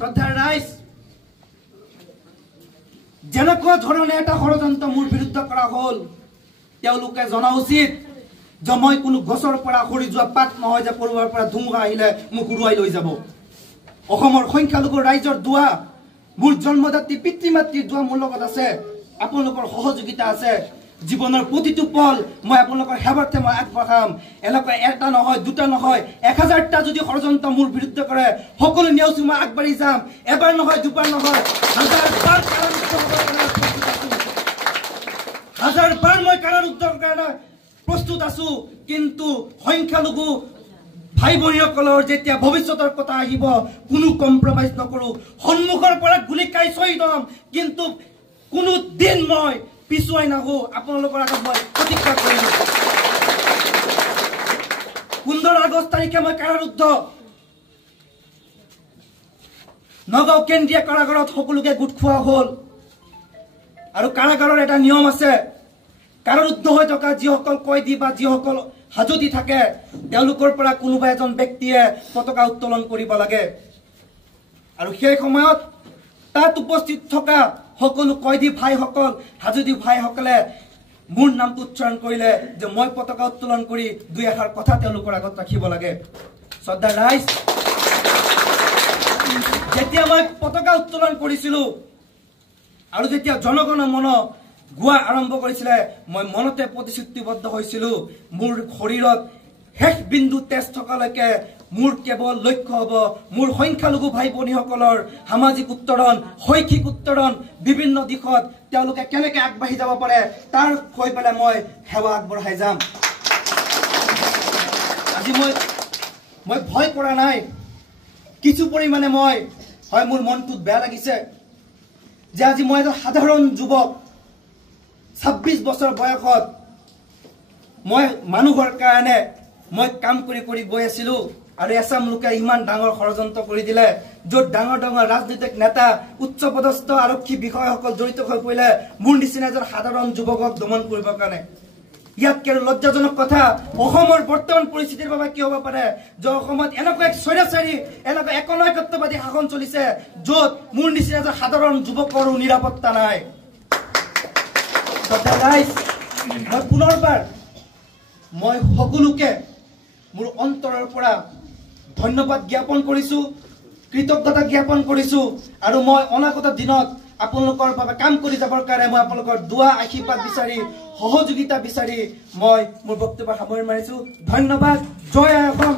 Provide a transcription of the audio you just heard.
শ্ৰদ্ধাৰ ৰাইজ, যেনেকুৱা ধৰণে এটা ষড়যন্ত্ৰ মোৰ বিৰুদ্ধে কৰা হ'ল, তেওঁলোকে জনা উচিত যে মই কোনো গছৰ পৰা সৰি যোৱা পাত নহয় যে কৰবাৰ পৰা ধুমুহা আহিলে মোক উৰুৱাই লৈ যাব। অসমৰ সংখ্যালঘু ৰাইজৰ দুৱা, মোৰ জন্মদাত্ৰী পিতৃ মাতৃৰ দুৱা মোৰ লগত আছে, আপোনালোকৰ সহযোগিতা আছে। জীৱনৰ প্ৰতিটো পল মই আপোনালোকৰ সেৱাৰ্থে মই আগবঢ়াম। এনেকুৱা এটা নহয়, দুটা নহয়, 1000টা যদি ষড়যন্ত্ৰ মোৰ বিৰুদ্ধে কৰে, সকলো নেওচি মই আগবাঢ়ি যাম। এবাৰ নহয়, দুবাৰ নহয়, 1000বাৰ মই কাৰাৰুদ্ধৰ কাৰণে প্ৰস্তুত আছো। কিন্তু সংখ্যালঘু ভাই ভনীসকলৰ যেতিয়া ভৱিষ্যতৰ কথা আহিব, কোনো কম্প্ৰমাইজ নকৰো। সন্মুখৰ পৰা গুলি খাই শ্বহীদ হ'ম, কিন্তু কোনো দিন মই পিছুৱাই নাহো। আপোনালোকৰ আগত মই প্ৰতিজ্ঞা কৰিম। 15 আগষ্ট তাৰিখে মই কাৰাৰুদ্ধ। নগাঁও কেন্দ্ৰীয় কাৰাগাৰত সকলোকে গোট খোৱা হ'ল। আৰু কাৰাগাৰৰ এটা নিয়ম আছে, কাৰাৰুদ্ধ হৈ থকা যিসকল কয়দী বা যিসকল হাজতি থাকে, তেওঁলোকৰ পৰা কোনোবা এজন ব্যক্তিয়ে পতাকা উত্তোলন কৰিব লাগে। আৰু সেই সময়ত তাত উপস্থিত থকা সকলো কয়দী ভাইসকল, হাজতি ভাইসকলে মোৰ নামটো উচ্চাৰণ কৰিলে যে মই পতাকা উত্তোলন কৰি দুই এষাৰ কথা তেওঁলোকৰ আগত ৰাখিব লাগে। শ্ৰদ্ধাৰ ৰাইজ, যেতিয়া মই পতাকা উত্তোলন কৰিছিলো আৰু যেতিয়া জনগণ মন গোৱা আৰম্ভ কৰিছিলে, মই মনতে প্ৰতিশ্ৰুতিবদ্ধ হৈছিলো, মোৰ শৰীৰত শেষ বিন্দু তেজ থকালৈকে মোৰ কেৱল লক্ষ্য হ'ব মোৰ সংখ্যালঘু ভাই ভনীসকলৰ সামাজিক উত্তৰণ, শৈক্ষিক উত্তৰণ, বিভিন্ন দিশত তেওঁলোকে কেনেকৈ আগবাঢ়ি যাব পাৰে তাৰ হৈ পেলাই মই সেৱা আগবঢ়াই যাম। আজি মই ভয় কৰা নাই। কিছু পৰিমাণে হয় মোৰ মনটোত বেয়া লাগিছে যে আজি মই এজন সাধাৰণ যুৱক, 26 বছৰ বয়সত মই মানুহৰ কাৰণে মই কাম কৰি গৈ আছিলো। আৰু এছাম লোকে ইমান ডাঙৰ ষড়যন্ত্ৰ কৰি দিলে, য'ত ডাঙৰ ডাঙৰ ৰাজনৈতিক নেতা, উচ্চপদস্থ আৰক্ষী বিষয়াসকল জড়িত হৈ পৰিলে মোৰ নিচিনা এজন সাধাৰণ যুৱকক দমন কৰিবৰ কাৰণে। ইয়াতকে আৰু লজ্জাজনক কথা অসমৰ বৰ্তমান পৰিস্থিতিৰ বাবে কি হ'ব পাৰে যে অসমত এনেকুৱা এক স্বৈৰাচাৰী, এনেকুৱা একনায়কত্ববাদী শাসন চলিছে, য'ত মোৰ নিচিনা এজন সাধাৰণ যুৱকৰো নিৰাপত্তা নাই। মই পুনৰবাৰ মই সকলোকে মোৰ অন্তৰৰ পৰা ধন্যবাদ জ্ঞাপন কৰিছো, কৃতজ্ঞতা জ্ঞাপন কৰিছো। আৰু মই অনাগত দিনত আপোনালোকৰ বাবে কাম কৰি যাবৰ কাৰণে মই আপোনালোকৰ দুৱা আশীৰ্বাদ বিচাৰি, সহযোগিতা বিচাৰি মই মোৰ বক্তব্য সামৰি মাৰিছো। ধন্যবাদ। জয় অসম।